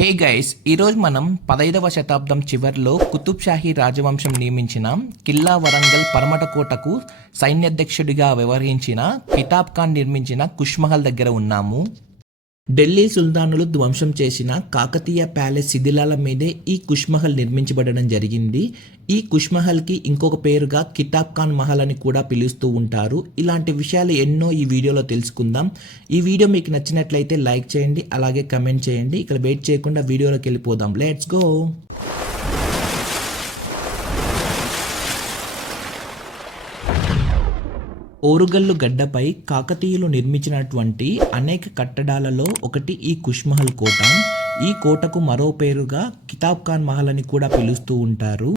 Hey guys, ఈరోజు మనం 15వ శతాబ్దం చివరిలో కుతుబ్ షాహీ రాజవంశం నియమించిన కిల్లా వరంగల్ పరమటకోటకు సైన్యాధ్యక్షుడిగా వ్యవహరించిన కితాబ్ ఖాన్ నిర్మించిన కుష్మహల్ దగ్గర ఉన్నాము. ఢిల్లీ సుల్తానులు ధ్వంసం చేసిన కాకతీయ ప్యాలెస్ శిథిలాల మీదే ఈ కుష్మహల్ నిర్మించబడడం జరిగింది. ఈ కుష్మహల్కి ఇంకొక పేరుగా కితాబ్ ఖాన్ మహల్ అని కూడా పిలుస్తూ ఉంటారు. ఇలాంటి విషయాలు ఎన్నో ఈ వీడియోలో తెలుసుకుందాం. ఈ వీడియో మీకు నచ్చినట్లయితే లైక్ చేయండి, అలాగే కమెంట్ చేయండి. ఇక్కడ వెయిట్ చేయకుండా వీడియోలోకి వెళ్ళిపోదాం. Let's go. ఓరుగల్లు గడ్డపై కాకతీయులు నిర్మించినటువంటి అనేక కట్టడాలలో ఒకటి ఈ కుష్మహల్ కోట. ఈ కోటకు మరో పేరుగా కితాబ్ ఖాన్ మహల్ అని కూడా పిలుస్తూ ఉంటారు.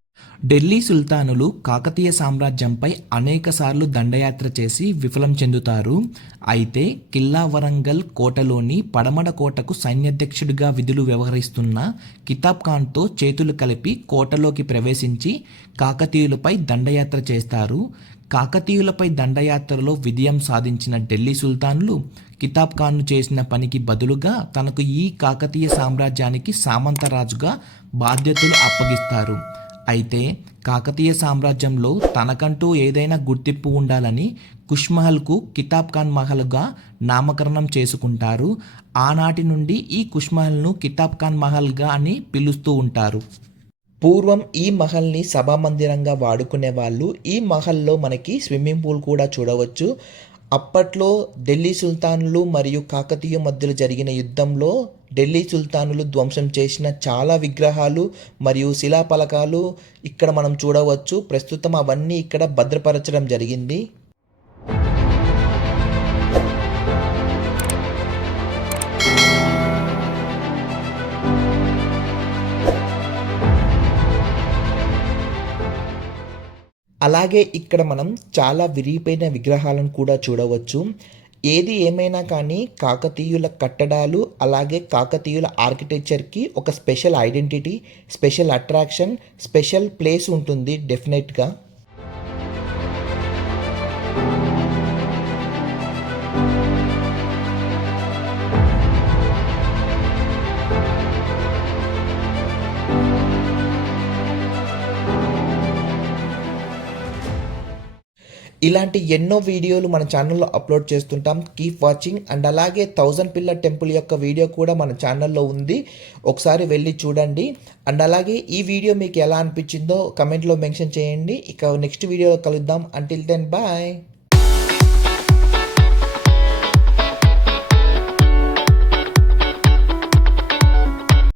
ఢిల్లీ సుల్తానులు కాకతీయ సామ్రాజ్యంపై అనేక సార్లు దండయాత్ర చేసి విఫలం చెందుతారు. అయితే కిల్లా వరంగల్ కోటలోని పడమడ కోటకు సైన్యాధ్యక్షుడిగా విధులు వ్యవహరిస్తున్న కితాబ్ ఖాన్తో చేతులు కలిపి కోటలోకి ప్రవేశించి కాకతీయులపై దండయాత్ర చేస్తారు. కాకతీయులపై దండయాత్రలో విజయం సాధించిన ఢిల్లీ సుల్తాన్లు కితాబ్ ఖాన్ను చేసిన పనికి బదులుగా తనకు ఈ కాకతీయ సామ్రాజ్యానికి సామంతరాజుగా బాధ్యతలు అప్పగిస్తారు. అయితే కాకతీయ సామ్రాజ్యంలో తనకంటూ ఏదైనా గుర్తింపు ఉండాలని కుష్మహల్కు కితాబ్ ఖాన్ మహల్గా నామకరణం చేసుకుంటారు. ఆనాటి నుండి ఈ కుష్మహల్ను కితాబ్ ఖాన్ మహల్గా అని పిలుస్తూ ఉంటారు. పూర్వం ఈ మహల్ని సభామందిరంగా వాడుకునే వాళ్ళు. ఈ మహల్లో మనకి స్విమ్మింగ్ పూల్ కూడా చూడవచ్చు. అప్పట్లో ఢిల్లీ సుల్తానులు మరియు కాకతీయ మధ్యలో జరిగిన యుద్ధంలో ఢిల్లీ సుల్తానులు ధ్వంసం చేసిన చాలా విగ్రహాలు మరియు శిలాఫలకాలు ఇక్కడ మనం చూడవచ్చు. ప్రస్తుతం అవన్నీ ఇక్కడ భద్రపరచడం జరిగింది. అలాగే ఇక్కడ మనం చాలా విరిగిపోయిన విగ్రహాలను కూడా చూడవచ్చు. ఏది ఏమైనా కానీ కాకతీయుల కట్టడాలు అలాగే కాకతీయుల ఆర్కిటెక్చర్కి ఒక special identity, special attraction, special place ఉంటుంది డెఫినెట్గా. ఇలాంటి ఎన్నో వీడియోలు మన ఛానల్లో అప్లోడ్ చేస్తుంటాం. Keep watching. అండ్ అలాగే 1000 పిల్లర్ టెంపుల్ యొక్క వీడియో కూడా మన ఛానల్లో ఉంది, ఒకసారి వెళ్ళి చూడండి. అండ్ అలాగే ఈ వీడియో మీకు ఎలా అనిపించిందో కమెంట్లో మెన్షన్ చేయండి. ఇక నెక్స్ట్ వీడియోలో కలుద్దాం. Until then bye.